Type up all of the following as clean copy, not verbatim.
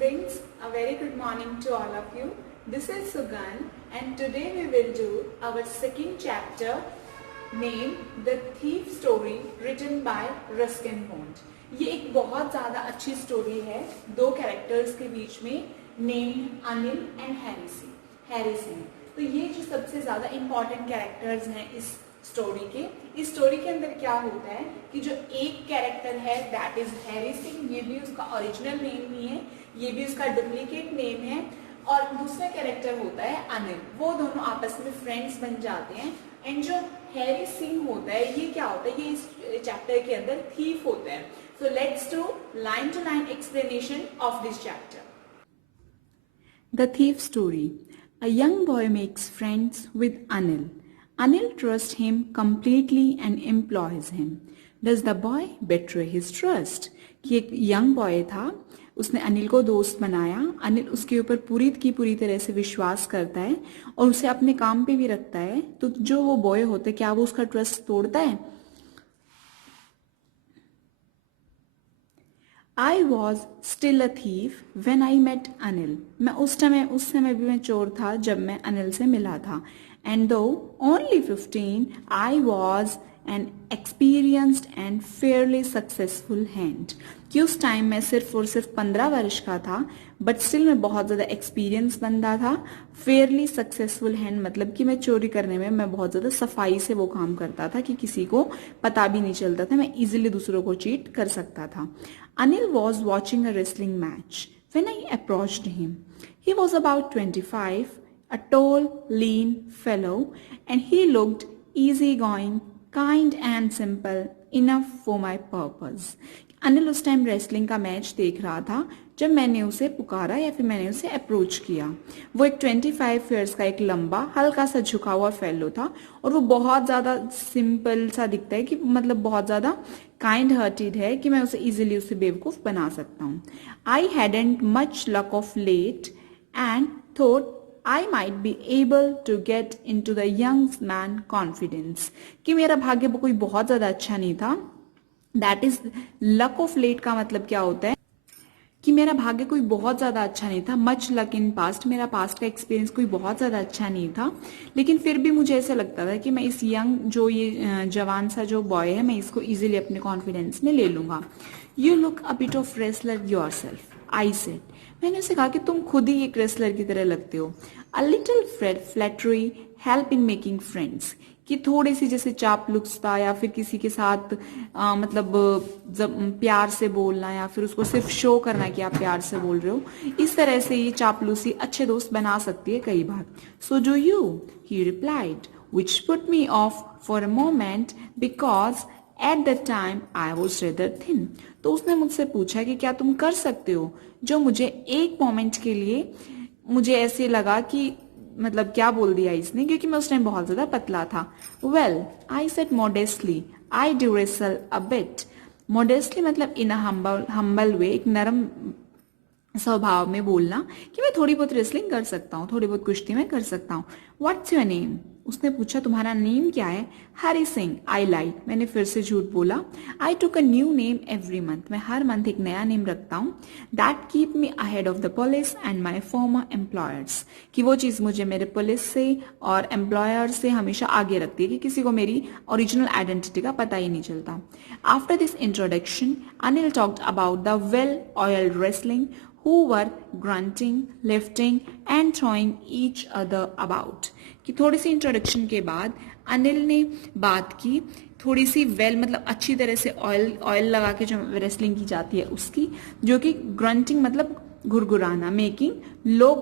students, a very good morning to all of you. This is Sugan and today we will do our second chapter named The Thief Story written by Ruskin Bond. ये एक बहुत ज़्यादा अच्छी story है दो characters के बीच में named Anil and Harry Singh. तो ये जो सबसे ज़्यादा इम्पॉर्टेंट कैरेक्टर्स हैं इस स्टोरी के अंदर क्या होता है कि जो एक कैरेक्टर है दैट इज हैरी सिंह, ये भी उसका ओरिजिनल नेम नहीं है, ये भी उसका डुप्लीकेट नेम है, और दूसरा कैरेक्टर होता है अनिल। वो दोनों आपस में फ्रेंड्स बन जाते हैं एंड जो हैरी सिंह होता है ये क्या होता है, ये इस चैप्टर के अंदर थीफ होता है। So let's do line to line explanation of this chapter. The thief story. A young boy makes friends with Anil. Anil trusts him completely and employs him. Does the boy betray his trust? कि एक young boy था, उसने अनिल को दोस्त बनाया, अनिल उसके ऊपर पूरी तरह से विश्वास करता है और उसे अपने काम पे भी रखता है। तो जो वो बॉय होता है क्या वो उसका ट्रस्ट तोड़ता है? I was still a thief when I met Anil. उस समय भी मैं चोर था जब मैं अनिल से मिला था। And though only 15, I was an experienced and fairly successful hand. कि उस टाइम मैं सिर्फ 15 वर्ष का था, बट स्टिल मैं बहुत ज़्यादा एक्सपीरियंस बंदा था। फेयरली सक्सेसफुल हैंड मतलब कि मैं चोरी करने में मैं बहुत ज़्यादा सफाई से वो काम करता था कि किसी को पता भी नहीं चलता था, मैं इजीली दूसरों को चीट कर सकता था। Anil was watching a wrestling match when I approached him. He was about 25, a tall, lean fellow, and he looked easygoing, kind and simple enough for my purpose. Anil उस टाइम रेसलिंग का match देख रहा था जब मैंने उसे पुकारा या फिर मैंने उसे अप्रोच किया। वो एक 25 ईयर्स का एक लंबा हल्का सा झुका हुआ फेलो था और वो बहुत ज़्यादा सिंपल सा दिखता है कि मतलब बहुत ज़्यादा काइंड हार्टेड है कि मैं उसे इजीली उसे बेवकूफ़ बना सकता हूँ। I hadn't much luck of late and thought I might be able to get into the young man confidence. कि मेरा भाग्य कोई बहुत ज़्यादा अच्छा नहीं था। That is luck of late का मतलब क्या होता है कि मेरा भाग्य कोई बहुत ज़्यादा अच्छा नहीं था। मच लक इन पास्ट, मेरा पास्ट का एक्सपीरियंस कोई बहुत ज़्यादा अच्छा नहीं था, लेकिन फिर भी मुझे ऐसा लगता था कि मैं इस यंग जो ये जवान सा जो बॉय है मैं इसको इजीली अपने कॉन्फिडेंस में ले लूँगा। You look a bit of wrestler your self, I said. मैंने उसे कहा कि तुम खुद ही एक रेसलर की तरह लगते हो। A little flattery help in making friends, कि थोड़ी सी जैसे चापलुकता या फिर किसी के साथ मतलब प्यार से बोलना या फिर उसको सिर्फ शो करना कि आप प्यार से बोल रहे हो, इस तरह से ये चापलूसी अच्छे दोस्त बना सकती है कई बार। So do you, he replied, which put me off for a moment because at the time I was rather thin. तो उसने मुझसे पूछा कि क्या तुम कर सकते हो, जो मुझे एक मोमेंट के लिए मुझे ऐसे लगा कि मतलब क्या बोल दिया इसने, क्योंकि मैं उस टाइम बहुत ज्यादा पतला था। Well I said modestly I do wrestle a bit. Modestly मतलब इन अ हम्बल वे, एक नरम स्वभाव में बोलना कि मैं थोड़ी बहुत रेसलिंग कर सकता हूँ, थोड़ी बहुत कुश्ती में कर सकता हूँ। What's your name? उसने पूछा तुम्हारा नेम क्या है? Harry Singh, I lied. मैंने फिर से झूठ बोला। I took a new name every month, मैं हर मंथ एक नया नेम रखता हूँ। That keep me ahead of the police and my former employers, कि वो चीज़ मुझे मेरे पुलिस से और एम्प्लॉयर से हमेशा आगे रखती है कि किसी को मेरी ओरिजिनल आइडेंटिटी का पता ही नहीं चलता। After this introduction Anil talked about the well oiled wrestling who were grunting, lifting and throwing each other about. कि थोड़ी सी इंट्रोडक्शन के बाद अनिल ने बात की थोड़ी सी वेल मतलब अच्छी तरह से ऑयल लगा के जो रेसलिंग की जाती है उसकी, जो कि ग्रंटिंग मतलब घुरघुराना, मेकिंग लो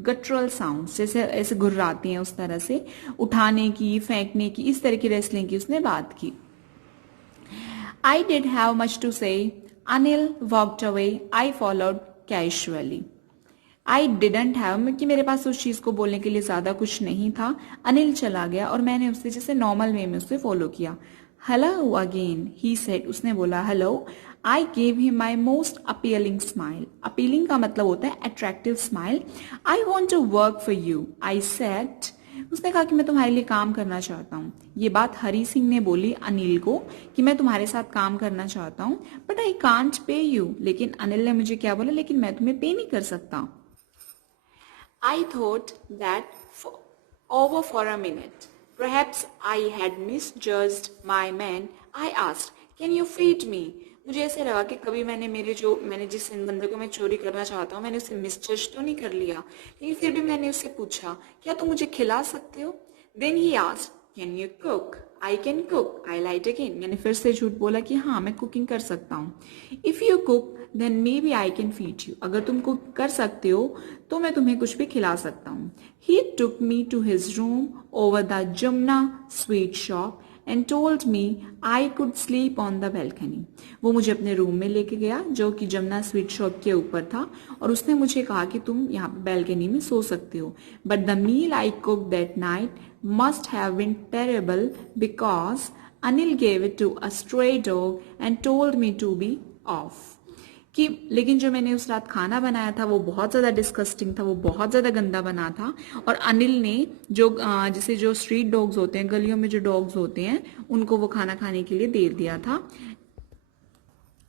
गटरल साउंड, जैसे ऐसे घुर्राती हैं उस तरह से, उठाने की, फेंकने की, इस तरह की रेसलिंग की उसने बात की। I did have much to say. Anil walked away. I followed casually. I didn't have कि मेरे पास उस चीज़ को बोलने के लिए ज़्यादा कुछ नहीं था। अनिल चला गया और मैंने उससे जैसे नॉर्मल वे में उससे फॉलो किया। हेलो अगेन, ही सेड, उसने बोला hello. I gave him my most appealing smile. Appealing का मतलब होता है attractive smile. I want to work for you, I said. उसने कहा कि मैं तुम्हारे लिए काम करना चाहता हूँ। ये बात हरी सिंह ने बोली अनिल को कि मैं तुम्हारे साथ काम करना चाहता हूँ, but I can't pay you. लेकिन अनिल ने मुझे क्या बोला, लेकिन मैं तुम्हें पे नहीं कर सकता। I thought that over for a minute. Perhaps I had misjudged my man. I asked, "Can you feed me?" मुझे ऐसे लगा कि कभी मैंने जिस बंदे को मैं चोरी करना चाहता हूँ, मैंने उसे मिसजज तो नहीं कर लिया, लेकिन फिर भी मैंने उससे पूछा, क्या तुम मुझे खिला सकते हो? Then he asked, "Can you cook?" I can cook. I lied again. मैंने फिर से झूठ बोला कि हाँ मैं कुकिंग कर सकता हूँ। If you cook, then maybe I can feed you. अगर तुम कुक कर सकते हो तो मैं तुम्हें कुछ भी खिला सकता हूँ। He took me to his room over the Jumna sweet shop and told me I could sleep on the balcony. वो मुझे अपने रूम में लेके गया जो कि जमुना स्वीट शॉप के ऊपर था, और उसने मुझे कहा कि तुम यहाँ पे बैल्कनी में सो सकते हो। But the meal I cooked that night must have been terrible because Anil gave it to a stray dog and told me to be off. कि लेकिन जो मैंने उस रात खाना बनाया था वो बहुत ज़्यादा डिस्कस्टिंग था, वो बहुत ज़्यादा गंदा बना था, और अनिल ने जो जैसे जो स्ट्रीट डॉग्स होते हैं, गलियों में जो डॉग्स होते हैं, उनको वो खाना खाने के लिए दे दिया था,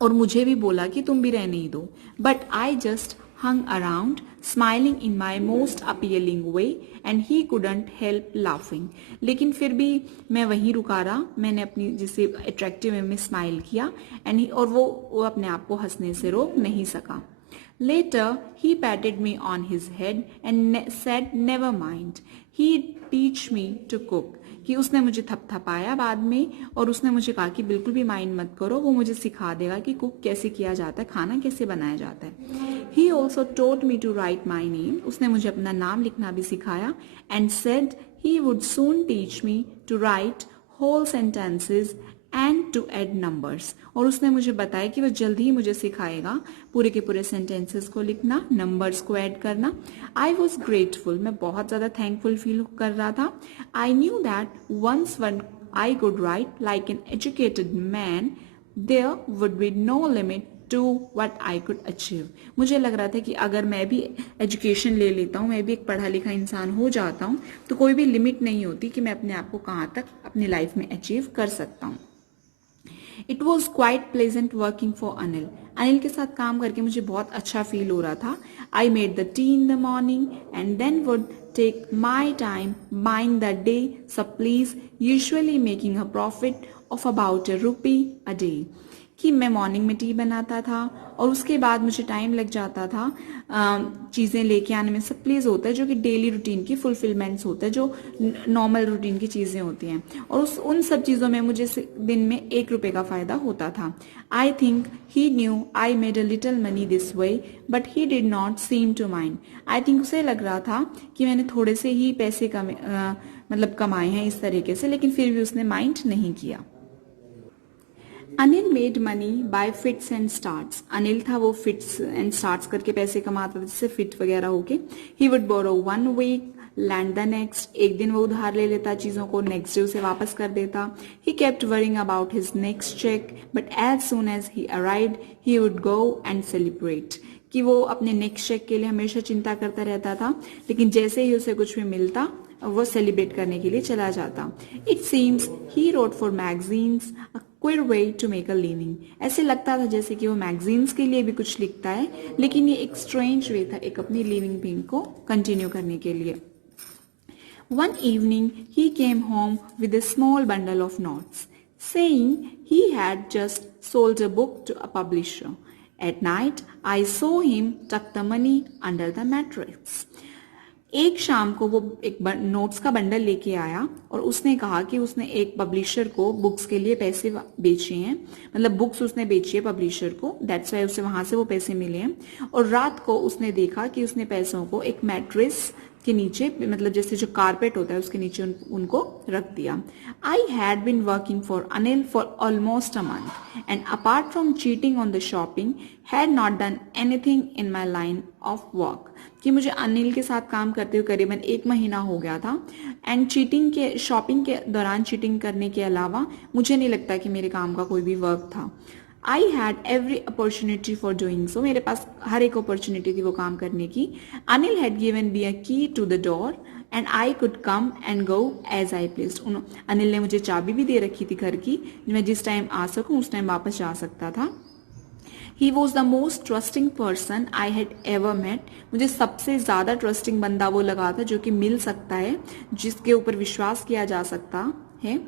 और मुझे भी बोला कि तुम भी रहने ही दो। But I just hung around, smiling in my most appealing way, and he couldn't help laughing. लेकिन फिर भी मैं वहीं रुका रहा, मैंने अपनी जिसे अट्रैक्टिव वे में स्माइल किया, और वो अपने आप को हंसने से रोक नहीं सका। Later, he patted me on his head and said, "Never mind. He'd teach me to cook." कि उसने मुझे थपथपाया बाद में, और उसने मुझे कहा कि बिल्कुल भी माइंड मत करो, वो मुझे सिखा देगा कि कुक कैसे किया जाता है, खाना कैसे बनाया जाता है। He also taught me to write my name. उसने मुझे अपना नाम लिखना भी सिखाया, and said he would soon teach me to write whole sentences and to add numbers. और उसने मुझे बताया कि वो जल्दी ही मुझे सिखाएगा पूरे के पूरे सेंटेंसेस को लिखना, नंबर्स को ऐड करना। आई वॉज ग्रेटफुल, मैं बहुत ज़्यादा थैंकफुल फील कर रहा था। I knew that once one I could write like an educated man, there would be no limit to what I could achieve. मुझे लग रहा था कि अगर मैं भी एजुकेशन ले लेता हूँ, मैं भी एक पढ़ा लिखा इंसान हो जाता हूँ, तो कोई भी लिमिट नहीं होती कि मैं अपने आप को कहाँ तक अपनी लाइफ में अचीव कर सकता हूँ। It was quite pleasant working for Anil. Anil के साथ काम करके मुझे बहुत अच्छा फील हो रहा था। I made the tea in the morning and then would take my time buying the day supplies, usually making a profit of about ₹1 a day। कि मैं मॉर्निंग में टी बनाता था और उसके बाद मुझे टाइम लग जाता था चीज़ें लेके आने में। सप्लीज होता है जो कि डेली रूटीन की फुलफिलमेंट्स होता है, जो नॉर्मल रूटीन की चीज़ें होती हैं, और उन सब चीज़ों में मुझे दिन में ₹1 का फ़ायदा होता था। I think he knew I made a little money this way but he did not seem to mind. I think उसे लग रहा था कि मैंने थोड़े से ही पैसे कमाए हैं इस तरीके से, लेकिन फिर भी उसने माइंड नहीं किया। Anil made money by fits and starts. Anil था वो फिट्स एंड स्टार्ट्स करके पैसे कमाता था, जिससे फिट वगैरह होके। He would borrow 1 week, lend the next. एक दिन वो उधार ले लेता चीज़ों को, नेक्स्ट डे उसे वापस कर देता। He kept worrying about his next cheque but as soon as he arrived he would go and celebrate. कि वो अपने नेक्स्ट चेक के लिए हमेशा चिंता करता रहता था, लेकिन जैसे ही उसे कुछ भी मिलता वो सेलिब्रेट करने के लिए चला जाता। It seems he wrote for magazines, a queer way to make a living. ऐसे लगता था जैसे कि वो मैगजीन्स के लिए भी कुछ लिखता है, लेकिन ये एक स्ट्रेंज वे था एक अपनी लिविंग थिंग को कंटिन्यू करने के लिए। One evening he came home with a small bundle of notes, saying he had just sold a book to a publisher. At night, I saw him tuck the money under the mattress. एक शाम को वो एक notes का bundle लेके आया और उसने कहा कि उसने एक पब्लिशर को बुक्स के लिए पैसे बेचे हैं, मतलब बुक्स उसने बेची है पब्लिशर को, दैट्स वाई उसे वहां से वो पैसे मिले हैं। और रात को उसने देखा कि उसने पैसों को एक मैट्रेस के नीचे, मतलब जैसे जो कारपेट होता है उसके नीचे उनको रख दिया। I had been working for Anil for almost a month and apart from cheating on the shopping had not done anything in my line of work. कि मुझे अनिल के साथ काम करते हुए करीबन 1 महीना हो गया था, एंड शॉपिंग के दौरान चीटिंग करने के अलावा मुझे नहीं लगता कि मेरे काम का कोई भी वर्क था। I had every opportunity for doing so, मेरे पास हर एक अपॉर्चुनिटी थी वो काम करने की। Anil had given me a key to the door and I could come and go as I pleased. Anil ने मुझे चाबी भी दे रखी थी घर की, मैं जिस टाइम आ सकूं उस टाइम वापस जा सकता था। He was the most trusting person I had ever met। मुझे सबसे ज्यादा ट्रस्टिंग बंदा वो लगा था जो कि मिल सकता है, जिसके ऊपर विश्वास किया जा सकता है।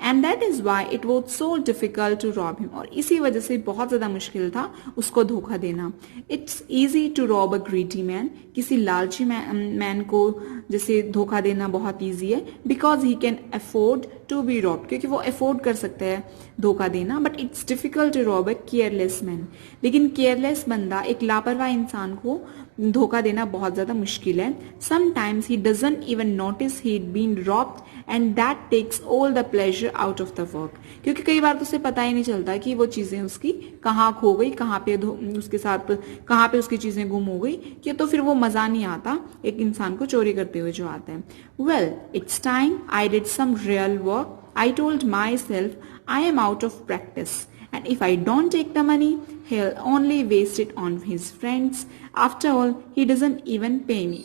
And that is why it was so difficult to rob him. और इसी वजह से बहुत ज्यादा मुश्किल था उसको धोखा देना। It's easy to rob a greedy man. किसी लालची मैन को जैसे धोखा देना बहुत ईजी है, because he can afford to be rob, क्योंकि वो अफोर्ड कर सकता है धोखा देना। But it's difficult to rob a careless man. लेकिन केयरलेस बंदा, एक लापरवाह इंसान को धोखा देना बहुत ज्यादा मुश्किल है। Sometimes he doesn't even notice he been robbed and that takes all the pleasure out of the work. क्योंकि कई बार तो उसे पता ही नहीं चलता कि वो चीजें उसकी कहाँ खो गई, कहाँ पे उसके साथ कहाँ पे उसकी चीजें गुम हो गई, कि तो फिर वो मजा नहीं आता एक इंसान को चोरी करते हुए जो आता है। Well it's time I did some real work. I told myself I am out of practice and if I don't take the money, he'll only waste it on his friends. After all, he doesn't even pay me.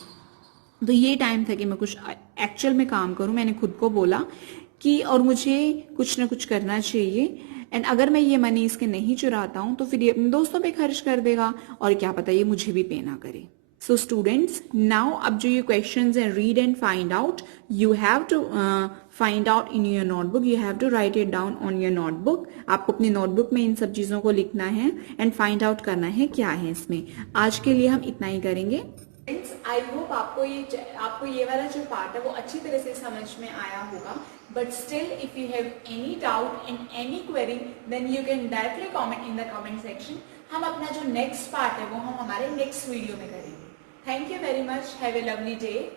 तो ये time था कि मैं कुछ actual में काम करूं। मैंने खुद को बोला कि और मुझे कुछ ना कुछ करना चाहिए, एंड अगर मैं ये मनी इसके नहीं चुराता हूं तो फिर ये अपने दोस्तों पे खर्च कर देगा और क्या पता ये मुझे भी पे ना करे। सो स्टूडेंट्स, नाउ अब जो ये क्वेश्चंस हैं, read and find out, you have to find out in your notebook, you have to write it down on your notebook. आपको अपनी नोटबुक में इन सब चीजों को लिखना है एंड फाइंड आउट करना है क्या है इसमें। आज के लिए हम इतना ही करेंगे। आई होप आपको ये वाला जो पार्ट है वो अच्छी तरह से समझ में आया होगा। But still if you have any doubt in any query then you can directly comment in the comment section. हम अपना जो नेक्स्ट पार्ट है वो हम हमारे नेक्स्ट वीडियो में करेंगे। Thank you very much. Have a lovely day.